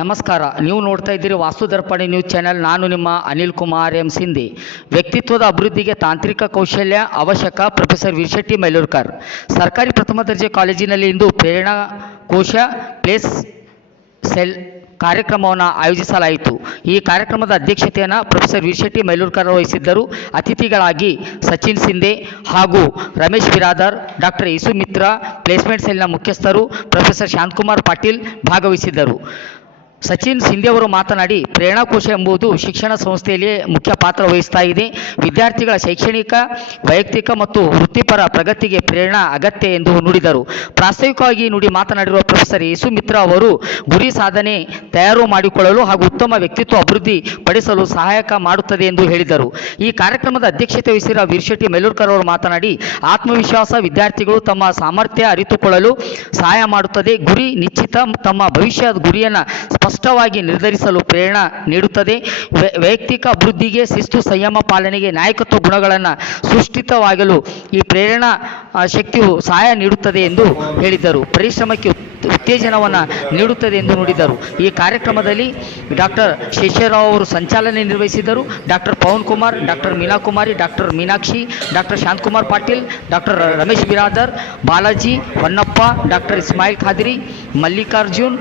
ನಮಸ್ಕಾರ. ನೀವು ನೋಡ್ತಾ ಇದ್ದೀರಿ ವಾಸ್ತು ದರ್ಪಣಿ ನ್ಯೂಸ್ ಚಾನೆಲ್. ನಾನು ನಿಮ್ಮ ಅನಿಲ್ ಕುಮಾರ್ ಎಂ ಸಿಂಧಿ. ವ್ಯಕ್ತಿತ್ವದ ಅಭಿವೃದ್ಧಿಗೆ ತಾಂತ್ರಿಕ ಕೌಶಲ್ಯ ಅವಶ್ಯಕ. ಪ್ರೊಫೆಸರ್ ವೀರಶೆಟ್ಟಿ ಮೈಲೂರ್ಕರ್. ಸರ್ಕಾರಿ ಪ್ರಥಮ ದರ್ಜೆ ಕಾಲೇಜಿನಲ್ಲಿ ಇಂದು ಪ್ರೇರಣಾ ಕೋಶ ಪ್ಲೇಸ್ ಸೆಲ್ ಕಾರ್ಯಕ್ರಮವನ್ನು ಆಯೋಜಿಸಲಾಯಿತು. ಈ ಕಾರ್ಯಕ್ರಮದ ಅಧ್ಯಕ್ಷತೆಯನ್ನು ಪ್ರೊಫೆಸರ್ ವೀರಶೆಟ್ಟಿ ಮೈಲೂರ್ಕರ್ ವಹಿಸಿದ್ದರು. ಅತಿಥಿಗಳಾಗಿ ಸಚಿನ್ ಸಿಂಧೆ ಹಾಗೂ ರಮೇಶ್ ಬಿರಾದರ್, ಡಾಕ್ಟರ್ ಯೇಸು ಮಿತ್ರ, ಪ್ಲೇಸ್ಮೆಂಟ್ ಸೆಲ್ನ ಮುಖ್ಯಸ್ಥರು ಪ್ರೊಫೆಸರ್ ಶಾಂತಕುಮಾರ್ ಪಾಟೀಲ್ ಭಾಗವಹಿಸಿದ್ದರು. ಸಚಿನ್ ಸಿಂಧೆ ಅವರು ಮಾತನಾಡಿ, ಪ್ರೇರಣಾಕೋಶ ಎಂಬುದು ಶಿಕ್ಷಣ ಸಂಸ್ಥೆಯಲ್ಲಿ ಮುಖ್ಯ ಪಾತ್ರ ವಹಿಸ್ತಾ ಇದೆ. ವಿದ್ಯಾರ್ಥಿಗಳ ಶೈಕ್ಷಣಿಕ, ವೈಯಕ್ತಿಕ ಮತ್ತು ವೃತ್ತಿಪರ ಪ್ರಗತಿಗೆ ಪ್ರೇರಣಾ ಅಗತ್ಯ ಎಂದು ನುಡಿದರು. ಪ್ರಾಸ್ತಾವಿಕವಾಗಿ ನುಡಿ ಮಾತನಾಡಿರುವ ಪ್ರೊಫೆಸರ್ ಯೇಸು ಮಿತ್ರ ಅವರು, ಗುರಿ ಸಾಧನೆ ತಯಾರು ಮಾಡಿಕೊಳ್ಳಲು ಹಾಗೂ ಉತ್ತಮ ವ್ಯಕ್ತಿತ್ವ ಅಭಿವೃದ್ಧಿ ಪಡಿಸಲು ಸಹಾಯಕ ಮಾಡುತ್ತದೆ ಎಂದು ಹೇಳಿದರು. ಈ ಕಾರ್ಯಕ್ರಮದ ಅಧ್ಯಕ್ಷತೆ ವಹಿಸಿರುವ ವೀರಶೆಟ್ಟಿ ಮೈಲೂರ್ಕರ್ ಅವರು ಮಾತನಾಡಿ, ಆತ್ಮವಿಶ್ವಾಸ ವಿದ್ಯಾರ್ಥಿಗಳು ತಮ್ಮ ಸಾಮರ್ಥ್ಯ ಅರಿತುಕೊಳ್ಳಲು ಸಹಾಯ ಮಾಡುತ್ತದೆ. ಗುರಿ ನಿಶ್ಚಿತ, ತಮ್ಮ ಭವಿಷ್ಯದ ಗುರಿಯನ್ನು ಸ್ಪಷ್ಟವಾಗಿ ನಿರ್ಧರಿಸಲು ಪ್ರೇರಣೆ ನೀಡುತ್ತದೆ. ವೈಯಕ್ತಿಕ ಅಭಿವೃದ್ಧಿಗೆ, ಶಿಸ್ತು, ಸಂಯಮ ಪಾಲನೆಗೆ, ನಾಯಕತ್ವ ಗುಣಗಳನ್ನು ಸೃಷ್ಟಿತವಾಗಲು ಈ ಪ್ರೇರಣಾ ಶಕ್ತಿಯು ಸಹಾಯ ನೀಡುತ್ತದೆ ಎಂದು ಹೇಳಿದರು. ಪರಿಶ್ರಮಕ್ಕೆ ಉತ್ತೇಜನವನ್ನು ನೀಡುತ್ತದೆ ಎಂದು ನುಡಿದರು. ಈ ಕಾರ್ಯಕ್ರಮದಲ್ಲಿ ಡಾಕ್ಟರ್ ಶೇಷರಾವ್ ಅವರು ಸಂಚಾಲನೆ ನಿರ್ವಹಿಸಿದರು. Doctor Pavan Kumar, doctor Meena Kumari, doctor Meenakshi, doctor Shantakumar Patil, doctor Ramesh Biradar, Balaji Honnappa, doctor Ismail Khadri, Mallikarjun,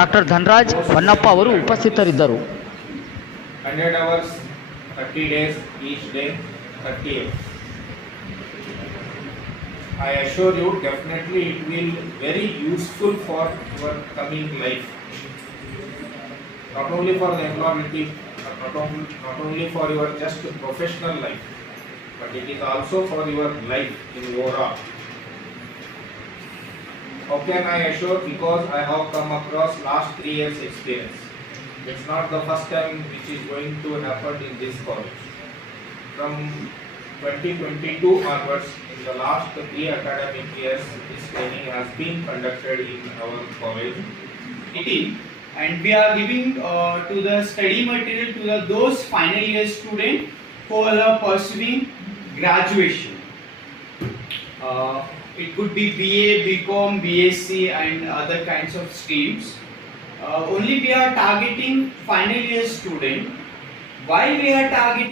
doctor Dhanraj Honnappa ಅವರು ಉಪಸ್ಥಿತರಿದ್ದರು. 100 hours, 30 days, each day 30 years. I assure you, definitely it will very useful for your coming life. Not only for the employability, not only for your just professional life, but it is also for your life in overall. How can I assure? Because I have come across last 3 years experience. It's not the first time which is going to happen in this college. From 2022 onwards, in the last 3 academic years, this training has been conducted in our college. And we are giving to the study material to those final year students who are pursuing graduation. It could be BA, BCom, BSc and other kinds of streams. Only we are targeting final year student. Why we are targeting